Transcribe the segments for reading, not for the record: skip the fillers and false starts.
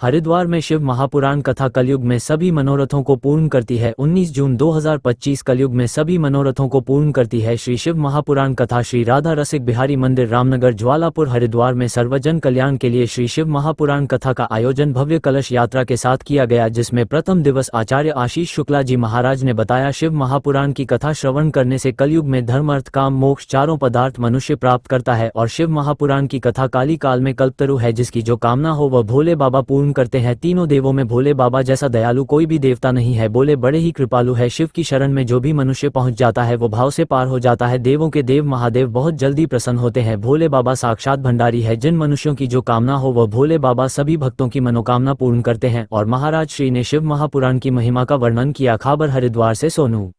हरिद्वार में शिव महापुराण कथा कलयुग में सभी मनोरथों को पूर्ण करती है। 19 जून 2025 कलयुग में सभी मनोरथों को पूर्ण करती है। श्री शिव महापुराण कथा श्री राधा रसिक बिहारी मंदिर रामनगर ज्वालापुर हरिद्वार में सर्वजन कल्याण के लिए श्री शिव महापुराण कथा का आयोजन भव्य कलश यात्रा के साथ किया गया, जिसमें प्रथम दिवस आचार्य आशीष शुक्ला जी महाराज ने बताया, शिव महापुराण की कथा श्रवण करने से कलयुग में धर्म अर्थ काम मोक्ष चारों पदार्थ मनुष्य प्राप्त करता है और शिव महापुराण की कथा काली काल में कल्पतरु है, जिसकी जो कामना हो वह भोले बाबा पूर्ण करते हैं। तीनों देवों में भोले बाबा जैसा दयालु कोई भी देवता नहीं है। बोले बड़े ही कृपालु है। शिव की शरण में जो भी मनुष्य पहुंच जाता है वो भाव से पार हो जाता है। देवों के देव महादेव बहुत जल्दी प्रसन्न होते हैं। भोले बाबा साक्षात भंडारी है। जिन मनुष्यों की जो कामना हो वह भोले बाबा सभी भक्तों की मनोकामना पूर्ण करते हैं। और महाराज श्री ने शिव महापुराण की महिमा का वर्णन किया। खबर हरिद्वार से सोनू।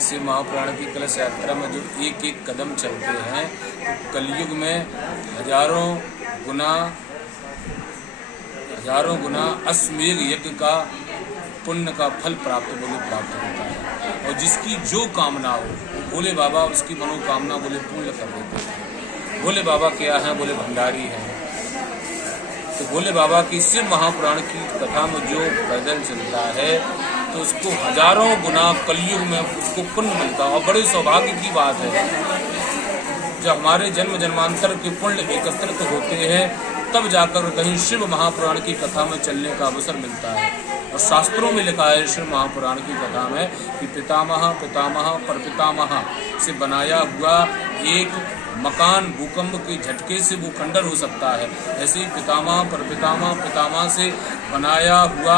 शिव महापुराण की कलश यात्रा में जो एक एक कदम चलते हैं तो कलयुग में हजारों गुना अश्वमेध यज्ञ का पुण्य का फल प्राप्त होता है। और जिसकी जो कामना हो भोले बाबा उसकी मनोकामना बोले पूर्ण कर देते हैं। भोले बाबा क्या है? बोले भंडारी हैं। तो भोले बाबा की शिव महापुराण की कथा में जो पैदल चलता है तो उसको हजारों गुना कलयुग में उसको पुण्य मिलता है। और बड़े सौभाग्य की बात है, जब हमारे जन्म जन्मांतर के पुण्य एकत्रित होते हैं तब जाकर कहीं शिव महापुराण की कथा में चलने का अवसर मिलता है। और शास्त्रों में लिखा है शिव महापुराण की कथा में कि पितामह पितामह परपितामह से बनाया हुआ एक मकान भूकंप के झटके से वो खंडर हो सकता है, ऐसे ही पितामह परपितामह पितामह से बनाया हुआ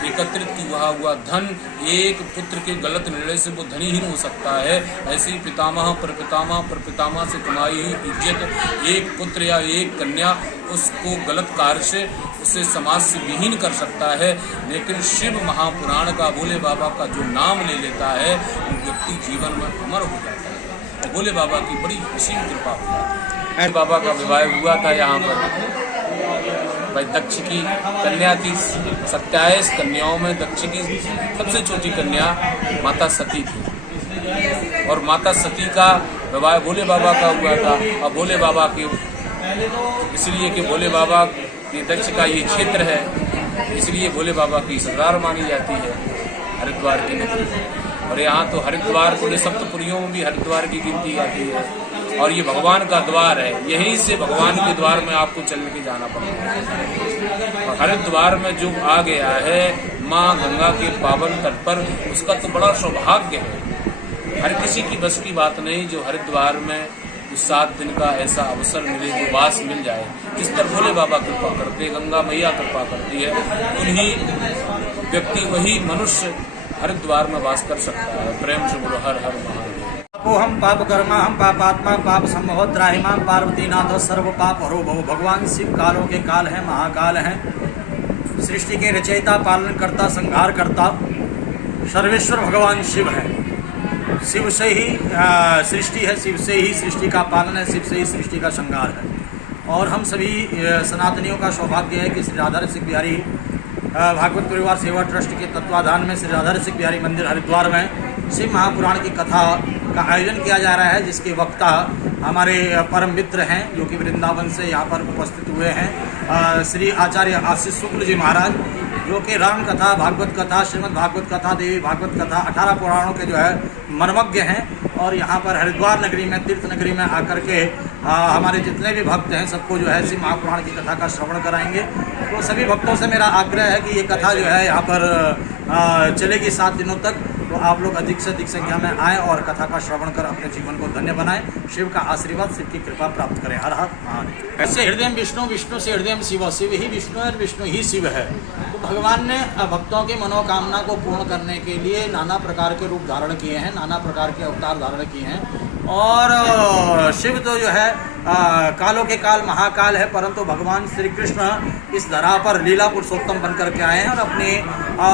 एकत्रित हुआ धन एक पुत्र के गलत निर्णय से वो धनीहीन हो सकता है। ऐसे ही पितामह परपितामह से कमाई हुई इज्जत एक पुत्र या एक कन्या उसको गलत कार्य से उससे समाज से विहीन कर सकता है। लेकिन शिव महापुराण का भोले बाबा का जो नाम ले लेता है वो व्यक्ति जीवन में अमर हो जाता है। और भोले बाबा की बड़ी असीम कृपा हो जाती है। बाबा का विवाह हुआ था यहाँ पर भाई दक्ष की कन्या थी। 27 कन्याओं में दक्ष की सबसे छोटी कन्या माता सती थी और माता सती का विवाह भोले बाबा का हुआ था। और भोले बाबा के इसलिए कि भोले बाबा के दक्ष का ये क्षेत्र है, इसलिए भोले बाबा की ससुराल मानी जाती है हरिद्वार की नगरी। और यहाँ तो हरिद्वार पूरे सप्तपुरियों में भी हरिद्वार की गिनती आती है और ये भगवान का द्वार है। यहीं से भगवान के द्वार में आपको चल के जाना पड़ता है। और हरिद्वार में जो आ गया है माँ गंगा के पावन तट पर, उसका तो बड़ा सौभाग्य है। हर किसी की बस की बात नहीं जो हरिद्वार में 7 दिन का ऐसा अवसर मिले, जो वास मिल जाए। जिस पर भोले बाबा कृपा करते, गंगा मैया कृपा करती है, उन्हीं व्यक्ति वही मनुष्य हरिद्वार में वास कर सकता है। प्रेम से बोलो हर हर महादेव। हम पाप कर्मा हम पापात्मा पाप संभवत्राहिमा पार्वती नाथ सर्व पाप हरो भव। भगवान शिव कालों के काल हैं, महाकाल हैं। सृष्टि के रचयिता, पालन करता, संहार करता सर्वेश्वर भगवान शिव है। शिव से ही सृष्टि है, शिव से ही सृष्टि का पालन है, शिव से ही सृष्टि का संहार है। और हम सभी सनातनियों का सौभाग्य है कि श्री राधा रसिक बिहारी भागवत परिवार सेवा ट्रस्ट के तत्वाधान में श्री राधा रसिक बिहारी मंदिर हरिद्वार में शिव महापुराण की कथा का आयोजन किया जा रहा है, जिसके वक्ता हमारे परम मित्र हैं जो कि वृंदावन से यहाँ पर उपस्थित हुए हैं। श्री आचार्य आशीष शुक्ल जी महाराज, जो कि राम कथा, भागवत कथा, श्रीमद् भागवत कथा, देवी भागवत कथा, 18 पुराणों के जो है मर्मज्ञ हैं। और यहाँ पर हरिद्वार नगरी में, तीर्थ नगरी में आकर के हमारे जितने भी भक्त हैं सबको जो है शिव महापुराण की कथा का श्रवण कराएंगे। तो सभी भक्तों से मेरा आग्रह है कि ये कथा जो है यहाँ पर चलेगी 7 दिनों तक। तो आप लोग अधिक से अधिक संख्या में आएँ और कथा का श्रवण कर अपने जीवन को धन्य बनाएं। शिव का आशीर्वाद, शिव की कृपा प्राप्त करें। हर हर महादेव। ऐसे हृदय विष्णु, विष्णु से हृदय शिव, शिव ही विष्णु है, विष्णु ही शिव है। तो भगवान ने भक्तों की मनोकामना को पूर्ण करने के लिए नाना प्रकार के रूप धारण किए हैं, नाना प्रकार के अवतार धारण किए हैं। और शिव तो जो है कालों के काल महाकाल है, परंतु भगवान श्री कृष्ण इस धरा पर लीला पुरुषोत्तम बनकर के आए हैं और अपनी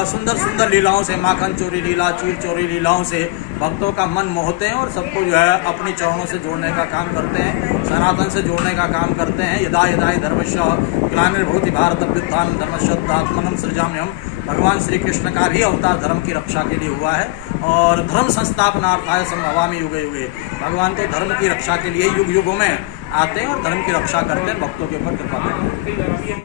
सुंदर सुंदर लीलाओं से, माखन चोरी लीला, चीर चोरी लीलाओं से भक्तों का मन मोहते हैं और सबको जो है अपने चरणों से जोड़ने का काम करते हैं, सनातन से जोड़ने का काम करते हैं। यदा यदा धर्मस्य ग्लानिर्भवति भारत अभ्युत्थानं धर्मस्य तदात्मानं सृजाम्यहम्। भगवान श्री कृष्ण का भी अवतार धर्म की रक्षा के लिए हुआ है। और धर्म संस्थापनार्थाय संभवामि युगे युगे, भगवान तो धर्म की रक्षा के लिए युग युगों में आते हैं और धर्म की रक्षा करते हैं, भक्तों के ऊपर कृपा करते हैं।